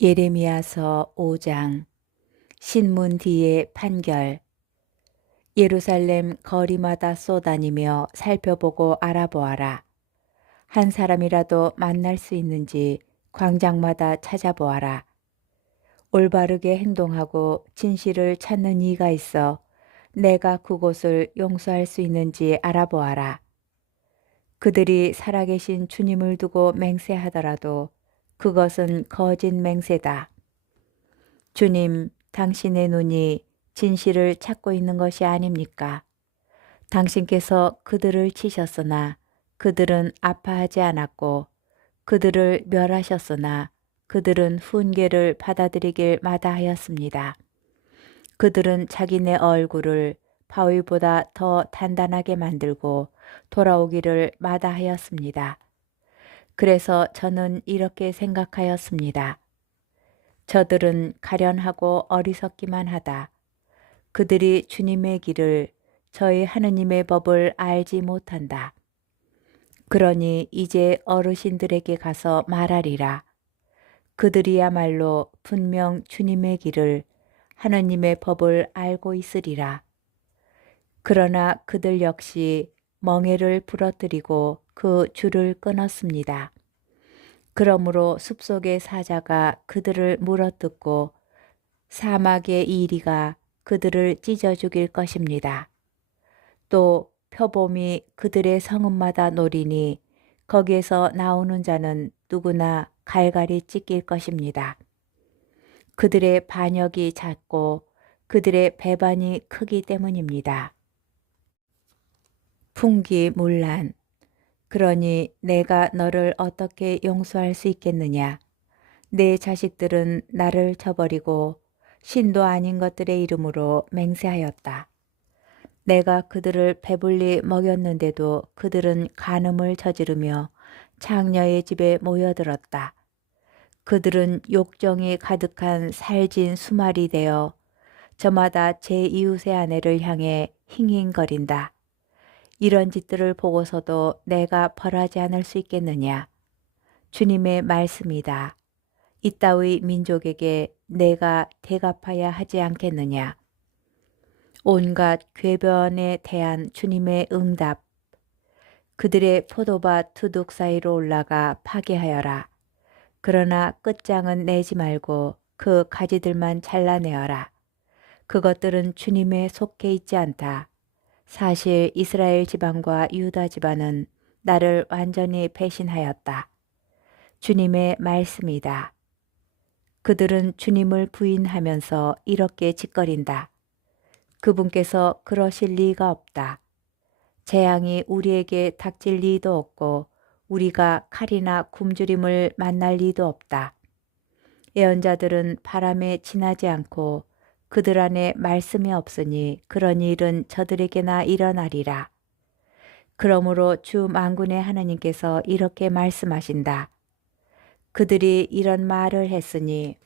예레미야서 5장. 신문 뒤의 판결. 예루살렘 거리마다 쏘다니며 살펴보고 알아보아라. 한 사람이라도 만날 수 있는지 광장마다 찾아보아라. 올바르게 행동하고 진실을 찾는 이가 있어 내가 그곳을 용서할 수 있는지 알아보아라. 그들이 살아계신 주님을 두고 맹세하더라도 그것은 거짓 맹세다. 주님, 당신의 눈이 진실을 찾고 있는 것이 아닙니까? 당신께서 그들을 치셨으나 그들은 아파하지 않았고 그들을 멸하셨으나 그들은 훈계를 받아들이길 마다하였습니다. 그들은 자기네 얼굴을 바위보다 더 단단하게 만들고 돌아오기를 마다하였습니다. 그래서 저는 이렇게 생각하였습니다. 저들은 가련하고 어리석기만 하다. 그들이 주님의 길을, 저희 하느님의 법을 알지 못한다. 그러니 이제 어르신들에게 가서 말하리라. 그들이야말로 분명 주님의 길을, 하느님의 법을 알고 있으리라. 그러나 그들 역시 멍에를 부러뜨리고 그 줄을 끊었습니다. 그러므로 숲속의 사자가 그들을 물어뜯고 사막의 이리가 그들을 찢어 죽일 것입니다. 또 표범이 그들의 성읍마다 노리니 거기에서 나오는 자는 누구나 갈갈이 찢길 것입니다. 그들의 반역이 잦고 그들의 배반이 크기 때문입니다. 풍기문란. 그러니 내가 너를 어떻게 용서할 수 있겠느냐? 내 자식들은 나를 저버리고 신도 아닌 것들의 이름으로 맹세하였다. 내가 그들을 배불리 먹였는데도 그들은 간음을 저지르며 창녀의 집에 모여들었다. 그들은 욕정이 가득한 살진 수말이 되어 저마다 제 이웃의 아내를 향해 힝힝거린다. 이런 짓들을 보고서도 내가 벌하지 않을 수 있겠느냐? 주님의 말씀이다. 이따위 민족에게 내가 대갚아야 하지 않겠느냐? 온갖 궤변에 대한 주님의 응답. 그들의 포도밭 두둑 사이로 올라가 파괴하여라. 그러나 끝장은 내지 말고 그 가지들만 잘라내어라. 그것들은 주님에 속해 있지 않다. 사실 이스라엘 지방과 유다 지방은 나를 완전히 배신하였다. 주님의 말씀이다. 그들은 주님을 부인하면서 이렇게 짓거린다. 그분께서 그러실 리가 없다. 재앙이 우리에게 닥칠 리도 없고 우리가 칼이나 굶주림을 만날 리도 없다. 예언자들은 바람에 지나지 않고 그들 안에 말씀이 없으니 그런 일은 저들에게나 일어나리라. 그러므로 주 만군의 하나님께서 이렇게 말씀하신다. 그들이 이런 말을 했으니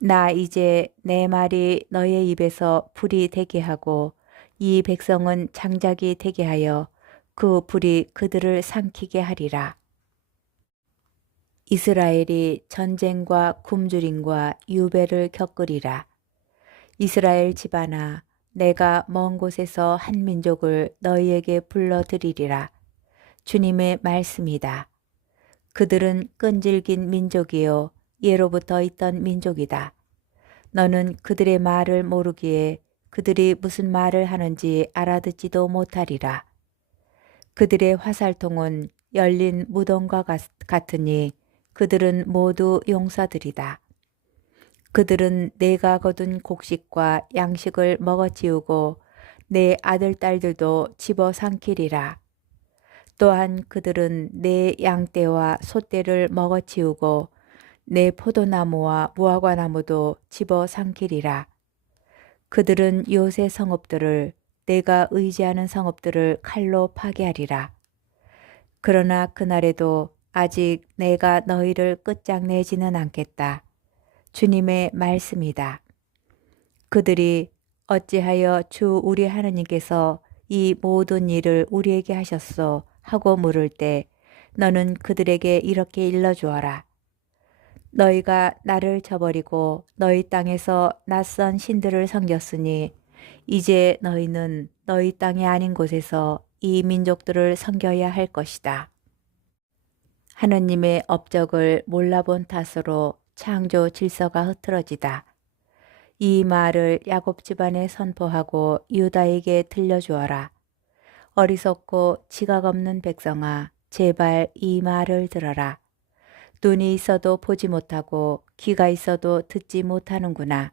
나 이제 내 말이 너의 입에서 불이 되게 하고 이 백성은 장작이 되게 하여 그 불이 그들을 삼키게 하리라. 이스라엘이 전쟁과 굶주림과 유배를 겪으리라. 이스라엘 집안아, 내가 먼 곳에서 한 민족을 너희에게 불러들이리라. 주님의 말씀이다. 그들은 끈질긴 민족이요 예로부터 있던 민족이다. 너는 그들의 말을 모르기에 그들이 무슨 말을 하는지 알아듣지도 못하리라. 그들의 화살통은 열린 무덤과 같으니 그들은 모두 용사들이다. 그들은 내가 거둔 곡식과 양식을 먹어치우고 내 아들 딸들도 집어삼키리라. 또한 그들은 내 양떼와 소떼를 먹어치우고 내 포도나무와 무화과나무도 집어삼키리라. 그들은 요새 성읍들을 내가 의지하는 성읍들을 칼로 파괴하리라. 그러나 그날에도 아직 내가 너희를 끝장내지는 않겠다. 주님의 말씀이다. 그들이 어찌하여 주 우리 하느님께서 이 모든 일을 우리에게 하셨소 하고 물을 때 너는 그들에게 이렇게 일러주어라. 너희가 나를 저버리고 너희 땅에서 낯선 신들을 섬겼으니 이제 너희는 너희 땅이 아닌 곳에서 이 민족들을 섬겨야 할 것이다. 하느님의 업적을 몰라본 탓으로 창조 질서가 흐트러지다. 이 말을 야곱 집안에 선포하고 유다에게 들려주어라. 어리석고 지각 없는 백성아, 제발 이 말을 들어라. 눈이 있어도 보지 못하고 귀가 있어도 듣지 못하는구나.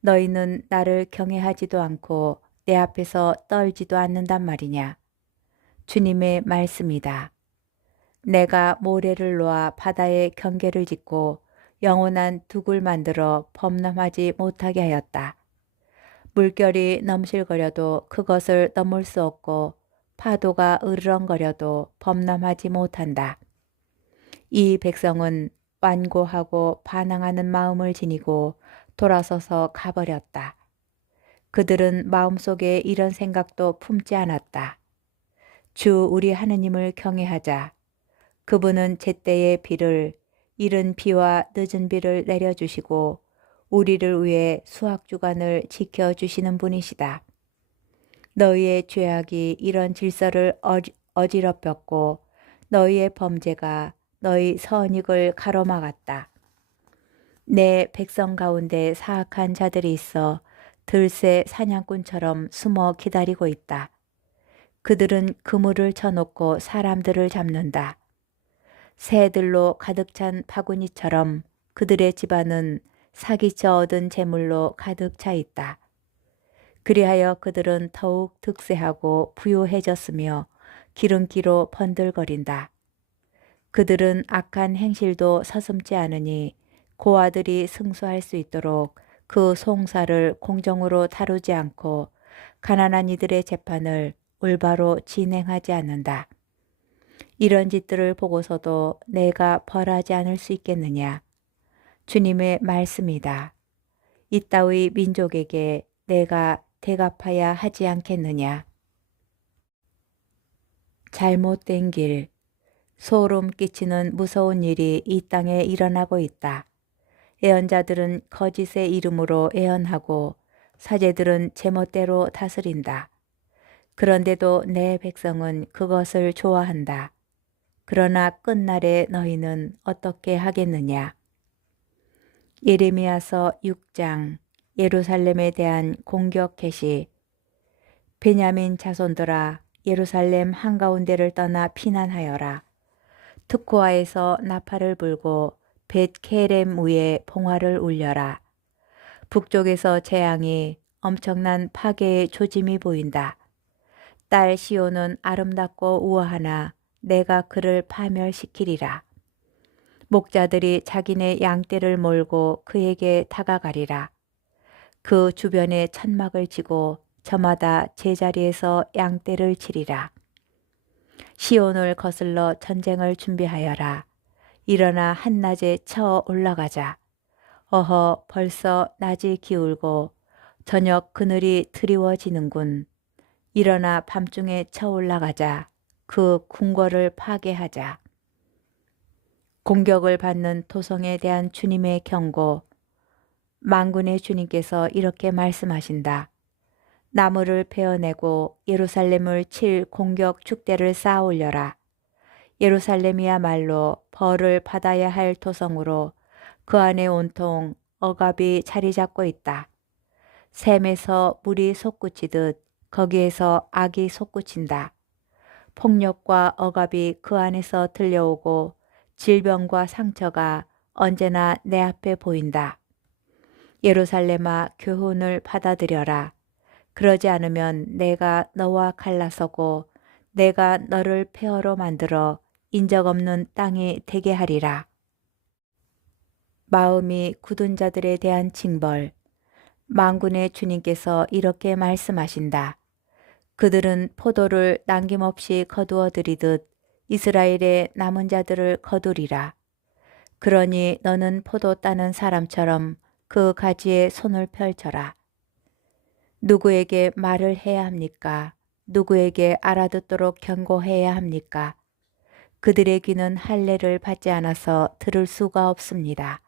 너희는 나를 경외하지도 않고 내 앞에서 떨지도 않는단 말이냐. 주님의 말씀이다. 내가 모래를 놓아 바다에 경계를 짓고 영원한 둑을 만들어 범람하지 못하게 하였다. 물결이 넘실거려도 그것을 넘을 수 없고 파도가 으르렁거려도 범람하지 못한다. 이 백성은 완고하고 반항하는 마음을 지니고 돌아서서 가버렸다. 그들은 마음속에 이런 생각도 품지 않았다. 주 우리 하느님을 경외하자. 그분은 제때의 비를, 이른 비와 늦은 비를 내려주시고 우리를 위해 수확주간을 지켜주시는 분이시다. 너희의 죄악이 이런 질서를 어지럽혔고 너희의 범죄가 너희 선익을 가로막았다. 내 백성 가운데 사악한 자들이 있어 들새 사냥꾼처럼 숨어 기다리고 있다. 그들은 그물을 쳐놓고 사람들을 잡는다. 새들로 가득 찬 바구니처럼 그들의 집안은 사기쳐 얻은 재물로 가득 차 있다. 그리하여 그들은 더욱 득세하고 부유해졌으며 기름기로 번들거린다. 그들은 악한 행실도 서슴지 않으니 고아들이 승수할 수 있도록 그 송사를 공정으로 다루지 않고 가난한 이들의 재판을 올바로 진행하지 않는다. 이런 짓들을 보고서도 내가 벌하지 않을 수 있겠느냐. 주님의 말씀이다. 이따위 민족에게 내가 대갚아야 하지 않겠느냐. 잘못된 길. 소름 끼치는 무서운 일이 이 땅에 일어나고 있다. 예언자들은 거짓의 이름으로 예언하고 사제들은 제멋대로 다스린다. 그런데도 내 백성은 그것을 좋아한다. 그러나 끝날에 너희는 어떻게 하겠느냐. 예레미야서 6장 예루살렘에 대한 공격 계시. 베냐민 자손들아, 예루살렘 한가운데를 떠나 피난하여라. 특고아에서 나팔을 불고 벳케렘 위에 봉화를 울려라. 북쪽에서 재앙이 엄청난 파괴의 조짐이 보인다. 딸 시온은 아름답고 우아하나 내가 그를 파멸시키리라. 목자들이 자기네 양떼를 몰고 그에게 다가가리라. 그 주변에 천막을 치고 저마다 제자리에서 양떼를 치리라. 시온을 거슬러 전쟁을 준비하여라. 일어나 한낮에 쳐 올라가자. 어허, 벌써 낮이 기울고 저녁 그늘이 드리워지는군. 일어나 밤중에 쳐 올라가자. 그 궁궐을 파괴하자. 공격을 받는 토성에 대한 주님의 경고. 만군의 주님께서 이렇게 말씀하신다. 나무를 베어내고 예루살렘을 칠 공격 축대를 쌓아 올려라. 예루살렘이야말로 벌을 받아야 할 토성으로 그 안에 온통 억압이 자리 잡고 있다. 샘에서 물이 솟구치듯 거기에서 악이 솟구친다. 폭력과 억압이 그 안에서 들려오고 질병과 상처가 언제나 내 앞에 보인다. 예루살렘아, 교훈을 받아들여라. 그러지 않으면 내가 너와 갈라서고 내가 너를 폐허로 만들어 인적 없는 땅이 되게 하리라. 마음이 굳은 자들에 대한 징벌. 만군의 주님께서 이렇게 말씀하신다. 그들은 포도를 남김없이 거두어 들이듯 이스라엘의 남은 자들을 거두리라. 그러니 너는 포도 따는 사람처럼 그 가지에 손을 펼쳐라. 누구에게 말을 해야 합니까? 누구에게 알아듣도록 경고해야 합니까? 그들의 귀는 할례를 받지 않아서 들을 수가 없습니다.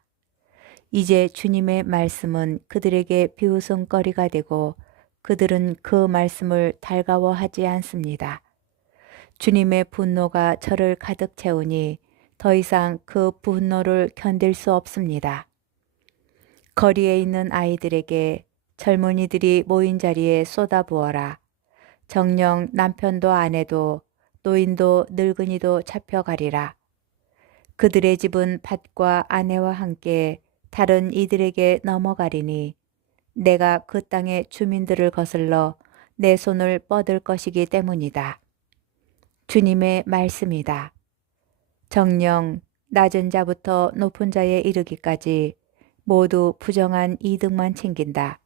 이제 주님의 말씀은 그들에게 비웃음거리가 되고 그들은 그 말씀을 달가워하지 않습니다. 주님의 분노가 저를 가득 채우니 더 이상 그 분노를 견딜 수 없습니다. 거리에 있는 아이들에게 젊은이들이 모인 자리에 쏟아부어라. 정녕 남편도 아내도 노인도 늙은이도 잡혀가리라. 그들의 집은 밭과 아내와 함께 다른 이들에게 넘어가리니 내가 그 땅의 주민들을 거슬러 내 손을 뻗을 것이기 때문이다. 주님의 말씀이다. 정녕 낮은 자부터 높은 자에 이르기까지 모두 부정한 이득만 챙긴다.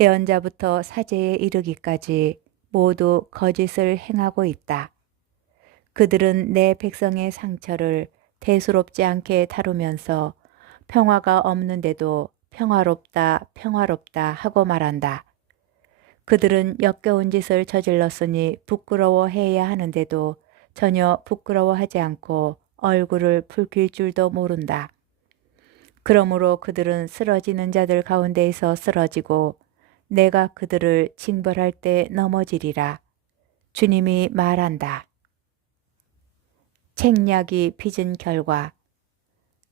예언자부터 사제에 이르기까지 모두 거짓을 행하고 있다. 그들은 내 백성의 상처를 대수롭지 않게 다루면서 평화가 없는데도 평화롭다, 평화롭다 하고 말한다. 그들은 역겨운 짓을 저질렀으니 부끄러워해야 하는데도 전혀 부끄러워하지 않고 얼굴을 붉힐 줄도 모른다. 그러므로 그들은 쓰러지는 자들 가운데에서 쓰러지고 내가 그들을 징벌할 때 넘어지리라. 주님이 말한다. 책략이 빚은 결과.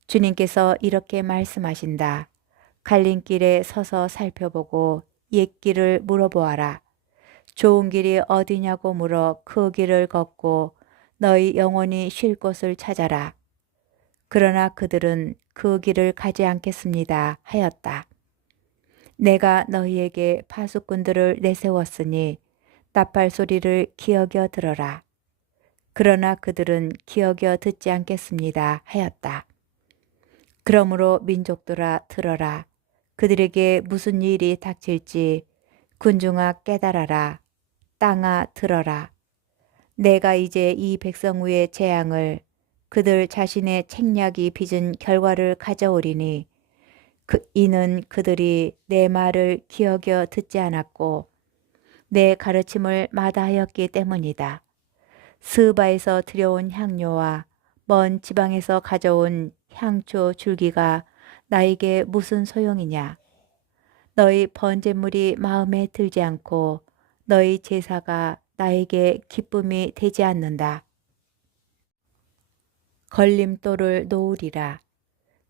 주님께서 이렇게 말씀하신다. 갈림길에 서서 살펴보고 옛 길을 물어보아라. 좋은 길이 어디냐고 물어 그 길을 걷고 너희 영혼이 쉴 곳을 찾아라. 그러나 그들은 그 길을 가지 않겠습니다 하였다. 내가 너희에게 파수꾼들을 내세웠으니 나팔 소리를 기어겨 들어라. 그러나 그들은 기어겨 듣지 않겠습니다 하였다. 그러므로 민족들아 들어라. 그들에게 무슨 일이 닥칠지 군중아 깨달아라. 땅아 들어라. 내가 이제 이 백성 위의 재앙을 그들 자신의 책략이 빚은 결과를 가져오리니 이는 그들이 내 말을 기어겨 듣지 않았고 내 가르침을 마다하였기 때문이다. 스바에서 들여온 향료와 먼 지방에서 가져온 향초 줄기가 나에게 무슨 소용이냐. 너희 번제물이 마음에 들지 않고 너희 제사가 나에게 기쁨이 되지 않는다. 걸림돌을 놓으리라.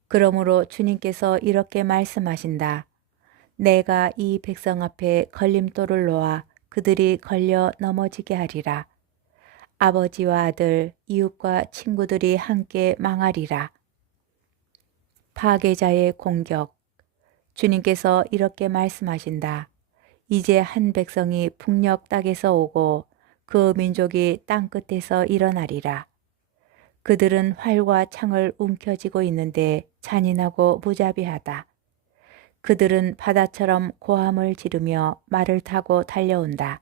그러므로 주님께서 이렇게 말씀하신다. 내가 이 백성 앞에 걸림돌을 놓아 그들이 걸려 넘어지게 하리라. 아버지와 아들, 이웃과 친구들이 함께 망하리라. 파괴자의 공격. 주님께서 이렇게 말씀하신다. 이제 한 백성이 북녘 땅에서 오고 그 민족이 땅 끝에서 일어나리라. 그들은 활과 창을 움켜쥐고 있는데 잔인하고 무자비하다. 그들은 바다처럼 고함을 지르며 말을 타고 달려온다.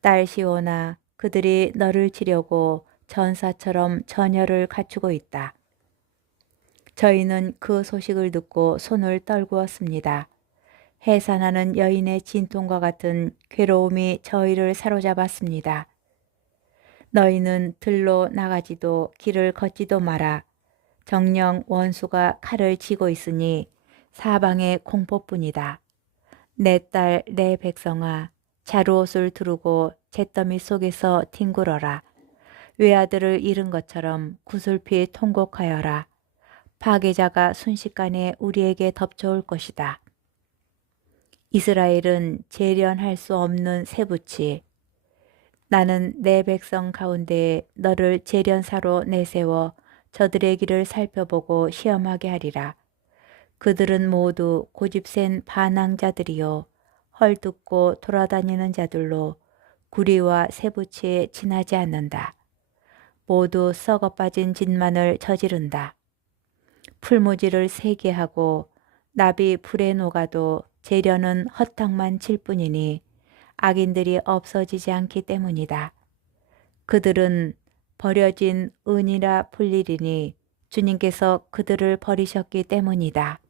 딸 시온아, 그들이 너를 치려고 전사처럼 전열을 갖추고 있다. 저희는 그 소식을 듣고 손을 떨구었습니다. 해산하는 여인의 진통과 같은 괴로움이 저희를 사로잡았습니다. 너희는 들로 나가지도 길을 걷지도 마라. 정녕 원수가 칼을 쥐고 있으니 사방의 공포뿐이다. 내 딸, 내 백성아, 자루옷을 두르고 잿더미 속에서 뒹굴어라. 외아들을 잃은 것처럼 구슬피 통곡하여라. 파괴자가 순식간에 우리에게 덮쳐올 것이다. 이스라엘은 재련할 수 없는 쇠붙이. 나는 내 백성 가운데 너를 재련사로 내세워 저들의 길을 살펴보고 시험하게 하리라. 그들은 모두 고집센 반항자들이요 헐뜯고 돌아다니는 자들로 구리와 쇠붙이에 지나지 않는다. 모두 썩어 빠진 짓만을 저지른다. 풀무지를 세게 하고 나비 불에 녹아도 재련은 허탕만 칠 뿐이니 악인들이 없어지지 않기 때문이다. 그들은 버려진 은이라 불리리니 주님께서 그들을 버리셨기 때문이다.